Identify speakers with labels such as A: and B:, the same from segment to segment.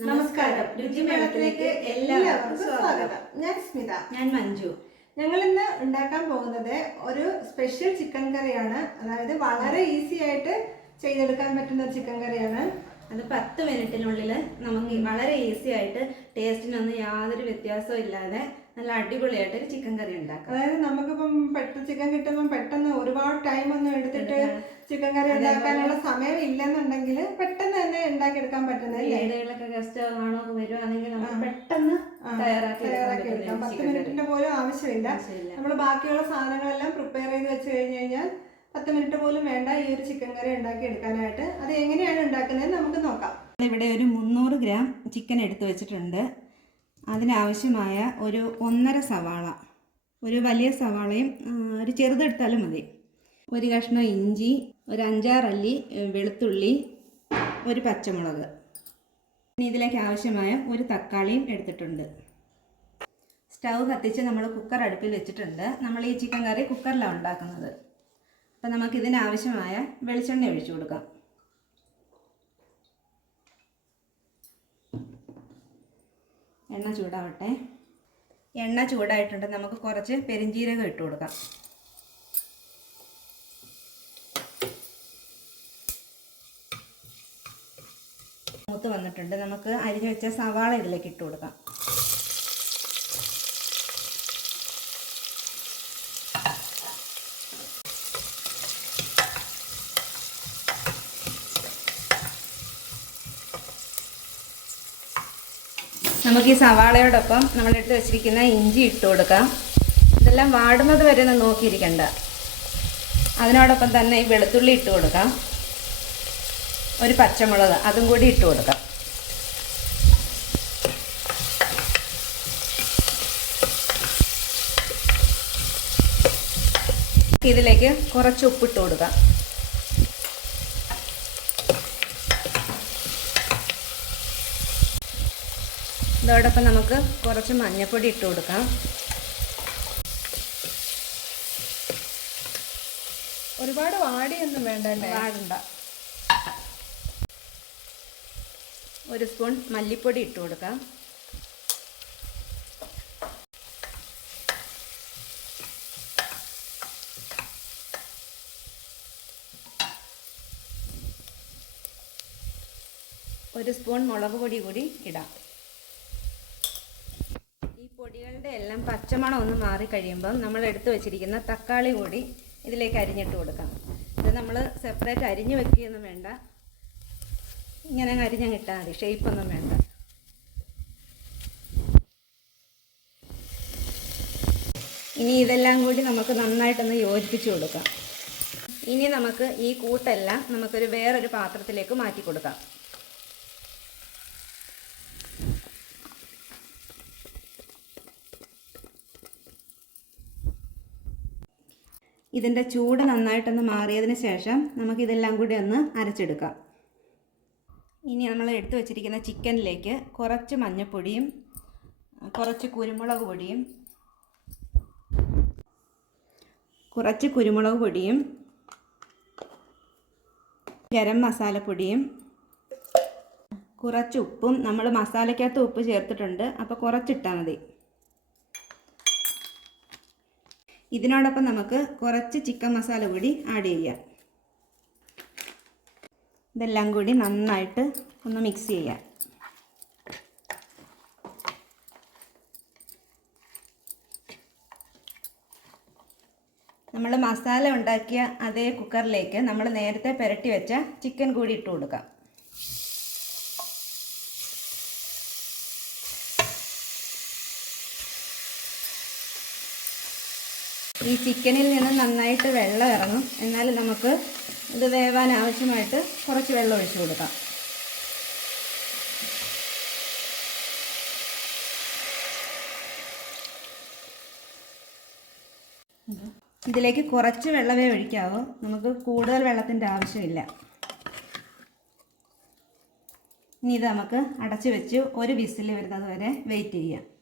A: നമസ്കാരം. രുചിമേളത്തിലേക്ക് എല്ലാവർക്കും സ്വാഗതം.
B: ഞാൻ സ്മിത.
A: ഞാൻ മഞ്ജു.
B: ഞങ്ങൾ ഇന്ന് ഉണ്ടാക്കാൻ പോകുന്നത് ഒരു സ്പെഷ്യൽ ചിക്കൻ കറിയാണ്. അതായത് വളരെ ഈസി ആയിട്ട് ചെയ്തെടുക്കാൻ പറ്റുന്ന ഒരു ചിക്കൻ കറിയാണ്.
A: അത് പത്ത് മിനിറ്റിനുള്ളിൽ നമുക്ക് വളരെ ഈസി ആയിട്ട് ടേസ്റ്റിനൊന്നും യാതൊരു വ്യത്യാസവും ഇല്ലാതെ നല്ല അടിപൊളിയായിട്ട് ഒരു ചിക്കൻ കറി ഉണ്ടാക്കാം.
B: അതായത് നമുക്കിപ്പം പെട്ടെന്ന് ചിക്കൻ കിട്ടുമ്പോൾ പെട്ടെന്ന് ഒരുപാട് ടൈം ഒന്നും എടുത്തിട്ട് ചിക്കൻ കറി ഉണ്ടാക്കാനുള്ള സമയം ഇല്ലെന്നുണ്ടെങ്കിൽ പെട്ടെന്ന് തന്നെ ഉണ്ടാക്കിയെടുക്കാൻ പറ്റുന്നത്
A: ഏടുകളൊക്കെ ഗസ്റ്റ് ആണോ വരുവാണെങ്കിൽ നമുക്ക് പെട്ടെന്ന് തയ്യാറാക്കി
B: എടുക്കാം. പത്ത്. മിനിറ്റിന്റെ പോലും ആവശ്യമില്ല.
A: ആവശ്യമില്ല.
B: നമ്മൾ ബാക്കിയുള്ള സാധനങ്ങളെല്ലാം പ്രിപ്പയർ ചെയ്ത് വെച്ച് കഴിഞ്ഞു കഴിഞ്ഞാൽ പത്ത് മിനിറ്റ് പോലും വേണ്ട ഈ ഒരു ചിക്കൻ കറി ഉണ്ടാക്കി എടുക്കാനായിട്ട്. അത് എങ്ങനെയാണ് ഉണ്ടാക്കുന്നത് നമുക്ക് നോക്കാം.
A: ഇവിടെ ഒരു മുന്നൂറ് ഗ്രാം ചിക്കൻ എടുത്തു വെച്ചിട്ടുണ്ട്. അതിനാവശ്യമായ ഒരു ഒന്നര സവാള. ഒരു വലിയ സവാളയും ഒരു ചെറുതെടുത്താലും മതി. ഒരു കഷ്ണം ഇഞ്ചി ഒരു അഞ്ചാറല്ലി വെളുത്തുള്ളി ഒരു പച്ചമുളക്. ഇനി ഇതിലേക്ക് ആവശ്യമായ ഒരു തക്കാളിയും എടുത്തിട്ടുണ്ട്. സ്റ്റൗ കത്തിച്ച് നമ്മൾ കുക്കർ അടുപ്പിൽ വെച്ചിട്ടുണ്ട്. നമ്മൾ ഈ ചിക്കൻ കറി കുക്കറിലാണ് ഉണ്ടാക്കുന്നത്. അപ്പം നമുക്ക് ഇതിനാവശ്യമായ വെളിച്ചെണ്ണ ഒഴിച്ചു കൊടുക്കാം. എണ്ണ ചൂടാവട്ടെ. എണ്ണ ചൂടായിട്ടുണ്ട്. നമുക്ക് കുറച്ച് പെരിഞ്ജീരകം ഇട്ട് കൊടുക്കാം. മൂത്ത് വന്നിട്ടുണ്ട്. നമുക്ക് അരിഞ്ഞു വെച്ച സവാള ഇതിലേക്ക് ഇട്ട് കൊടുക്കാം. നമുക്ക് ഈ സവാളയോടൊപ്പം നമ്മൾ എടുത്ത് വെച്ചിരിക്കുന്ന ഇഞ്ചി ഇട്ട് കൊടുക്കാം. ഇതെല്ലാം വാടുന്നത് വരെ ഒന്ന് നോക്കിയിരിക്കണ്ട. അതിനോടൊപ്പം തന്നെ ഈ വെളുത്തുള്ളി ഇട്ട് കൊടുക്കാം. ഒരു പച്ചമുളക് അതും കൂടി ഇട്ട് കൊടുക്കാം. ഇതിലേക്ക് കുറച്ച് ഉപ്പിട്ട് കൊടുക്കാം. ഇതോടൊപ്പം നമുക്ക് കുറച്ച് മഞ്ഞൾപ്പൊടി ഇട്ട് കൊടുക്കാം.
B: ഒരുപാട് വാടിയൊന്നും വേണ്ട
A: വാടണ്ട. ഒരു സ്പൂൺ മല്ലിപ്പൊടി ഇട്ട് കൊടുക്കാം. ഒരു സ്പൂൺ മുളക് പൊടി കൂടി ഇടാം ഈ പൊടികളുടെ എല്ലാം പച്ചമണം ഒന്ന് മാറി കഴിയുമ്പം നമ്മൾ എടുത്തു വെച്ചിരിക്കുന്ന തക്കാളി കൂടി ഇതിലേക്ക് അരിഞ്ഞിട്ട് കൊടുക്കാം. ഇത് നമ്മൾ സെപ്പറേറ്റ് അരിഞ്ഞ് വെക്കുകയൊന്നും വേണ്ട. ഇങ്ങനെ അരിഞ്ഞ് കിട്ടാൽ മതി. ഷേപ്പൊന്നും വേണ്ട. ഇനി ഇതെല്ലാം കൂടി നമുക്ക് നന്നായിട്ടൊന്ന് യോജിപ്പിച്ച് കൊടുക്കാം. ഇനി നമുക്ക് ഈ കൂട്ടെല്ലാം നമുക്കൊരു വേറൊരു പാത്രത്തിലേക്ക് മാറ്റി കൊടുക്കാം. ഇതിന്റെ ചൂട് നന്നായിട്ടൊന്ന് മാറിയതിന് ശേഷം നമുക്കിതെല്ലാം കൂടി ഒന്ന് അരച്ചെടുക്കാം. ഇനി നമ്മൾ എടുത്തു വച്ചിരിക്കുന്ന ചിക്കനിലേക്ക് കുറച്ച് മഞ്ഞൾപ്പൊടിയും കുറച്ച് കുരുമുളക് പൊടിയും കുറച്ച് കുരുമുളക് പൊടിയും ഗരം മസാലപ്പൊടിയും കുറച്ച് ഉപ്പും. നമ്മൾ മസാലയ്ക്കകത്ത് ഉപ്പ് ചേർത്തിട്ടുണ്ട്. അപ്പോൾ കുറച്ചിട്ടാൽ മതി. ഇതിനോടൊപ്പം നമുക്ക് കുറച്ച് ചിക്കൻ മസാല കൂടി ആഡ് ചെയ്യാം. ഇതെല്ലാം കൂടി നന്നായിട്ട് ഒന്ന് മിക്സ് ചെയ്യാം. നമ്മൾ മസാല ഉണ്ടാക്കിയ അതേ കുക്കറിലേക്ക് നമ്മൾ നേരത്തെ പുരട്ടി വെച്ച ചിക്കൻ കൂടി ഇട്ട് കൊടുക്കാം. ഈ ചിക്കനിൽ നിന്ന് നന്നായിട്ട് വെള്ളം ഇറങ്ങും. എന്നാൽ നമുക്ക് ഇത് വേവാൻ ആവശ്യമായിട്ട് കുറച്ച് വെള്ളം ഒഴിച്ചു കൊടുക്കാം. ഇതിലേക്ക് കുറച്ച് വെള്ളമേ ഒഴിക്കാവൂ. നമുക്ക് കൂടുതൽ വെള്ളത്തിന്റെ ആവശ്യമില്ല. ഇനി ഇത് നമുക്ക് അടച്ചു വെച്ച് ഒരു വിസിൽ വരുന്നത് വരെ വെയിറ്റ് ചെയ്യാം.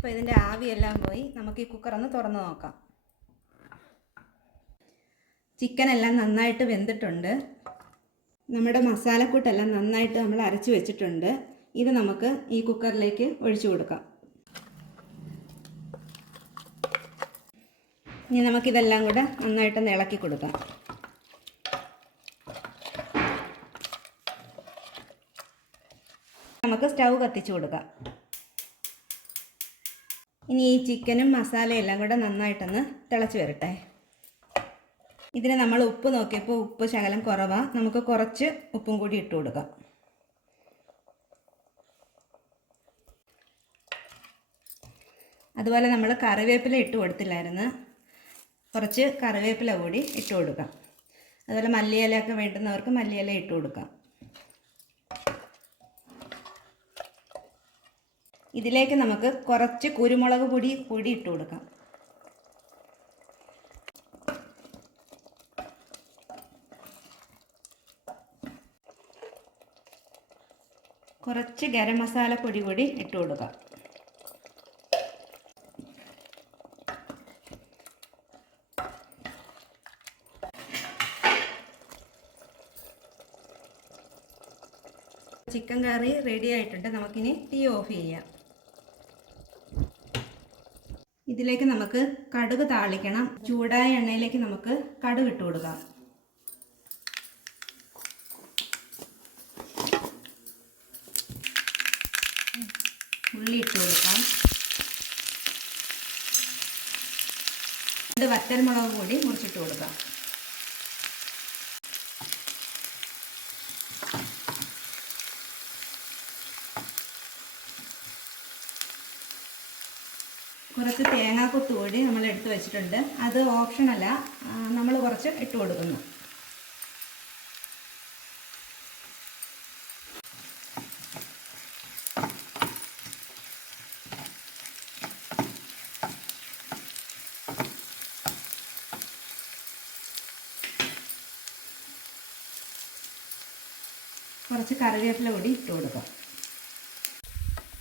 A: അപ്പോൾ ഇതിന്റെ ആവിയെല്ലാം പോയി നമുക്ക് ഈ കുക്കർ ഒന്ന് തുറന്ന് നോക്കാം. ചിക്കനെല്ലാം നന്നായിട്ട് വെന്തിട്ടുണ്ട്. നമ്മുടെ മസാലക്കൂട്ടെല്ലാം നന്നായിട്ട് നമ്മൾ അരച്ച് വെച്ചിട്ടുണ്ട്. ഇത് നമുക്ക് ഈ കുക്കറിലേക്ക് ഒഴിച്ചു കൊടുക്കാം. ഇനി നമുക്കിതെല്ലാം കൂടെ നന്നായിട്ടൊന്ന് ഇളക്കി കൊടുക്കാം. നമുക്ക് സ്റ്റൗ കത്തിച്ചു കൊടുക്കാം. ഇനി ഈ ചിക്കനും മസാലയും എല്ലാം കൂടെ നന്നായിട്ടൊന്ന് തിളച്ച് വരട്ടെ. ഇതിന് നമ്മൾ ഉപ്പ് നോക്കിയപ്പോൾ ഉപ്പ് ശകലം കുറവാണ് നമുക്ക് കുറച്ച് ഉപ്പും കൂടി ഇട്ട് കൊടുക്കാം. അതുപോലെ നമ്മൾ കറിവേപ്പില ഇട്ട് കൊടുത്തില്ലായിരുന്നു. കുറച്ച് കറിവേപ്പില കൂടി ഇട്ട് കൊടുക്കാം. അതുപോലെ മല്ലിയിലയൊക്കെ വേണ്ടുന്നവർക്ക് മല്ലിയില ഇട്ട് കൊടുക്കാം. ഇതിലേക്ക് നമുക്ക് കുറച്ച് കുരുമുളക് പൊടി കൂടി ഇട്ട് കൊടുക്കാം. കുറച്ച് ഗരം മസാല പൊടി കൂടി ഇട്ട് കൊടുക്കാം. ചിക്കൻ കറി റെഡി ആയിട്ടുണ്ട്. നമുക്കിനി തീ ഓഫ് ചെയ്യാം. ഇതിലേക്ക് നമുക്ക് കടുക് താളിക്കണം. ചൂടായ എണ്ണയിലേക്ക് നമുക്ക് കടുക് ഇട്ട് കൊടുക്കാം. ഉള്ളി ഇട്ട് കൊടുക്കാം. രണ്ട് വറ്റൽമുളക് കൂടി മുറിച്ചിട്ട് കൊടുക്കാം. കുറച്ച് തേങ്ങാക്കൊത്ത് കൂടി നമ്മൾ എടുത്ത് വെച്ചിട്ടുണ്ട്. അത് ഓപ്ഷനല്ല നമ്മൾ കുറച്ച് ഇട്ട് കൊടുക്കുന്നു. കുറച്ച് കറിവേപ്പില കൂടി ഇട്ട് കൊടുക്കാം.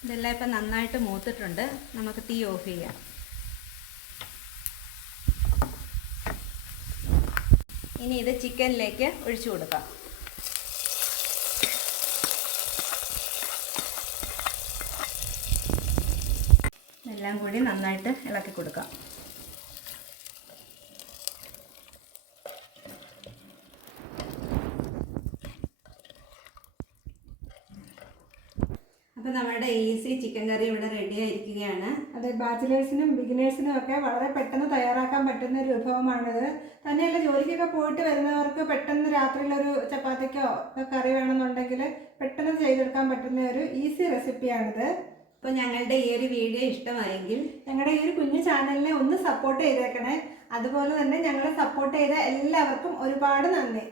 A: ഇതെല്ലാം ഇപ്പം നന്നായിട്ട് മൂത്തിട്ടുണ്ട്. നമുക്ക് തീ ഓഫ് ചെയ്യാം. ഇനി ഇത് ചിക്കനിലേക്ക് ഒഴിച്ചു കൊടുക്കാം. എല്ലാം കൂടി നന്നായിട്ട് ഇളക്കി കൊടുക്കാം. അപ്പോൾ നമ്മുടെ ഈസി ചിക്കൻ കറി ഇവിടെ റെഡി ആയിരിക്കുകയാണ്.
B: അതെ ബാച്ചിലേഴ്സിനും ബിഗിനേഴ്സിനും ഒക്കെ വളരെ പെട്ടെന്ന് തയ്യാറാക്കാൻ പറ്റുന്ന ഒരു വിഭവമാണിത്. തന്നെയല്ല ജോലിക്കൊക്കെ പോയിട്ട് വരുന്നവർക്ക് പെട്ടെന്ന് രാത്രിയിലൊരു ചപ്പാത്തിക്കോ കറി വേണമെന്നുണ്ടെങ്കിൽ പെട്ടെന്ന് ചെയ്തെടുക്കാൻ പറ്റുന്ന ഒരു ഈസി റെസിപ്പിയാണിത്.
A: അപ്പോൾ ഞങ്ങളുടെ ഈ ഒരു വീഡിയോ ഇഷ്ടമായെങ്കിൽ
B: ഞങ്ങളുടെ ഈ ഒരു കുഞ്ഞു ചാനലിനെ ഒന്ന് സപ്പോർട്ട് ചെയ്തേക്കണേ. അതുപോലെ തന്നെ ഞങ്ങളെ സപ്പോർട്ട് ചെയ്ത എല്ലാവർക്കും ഒരുപാട് നന്ദി.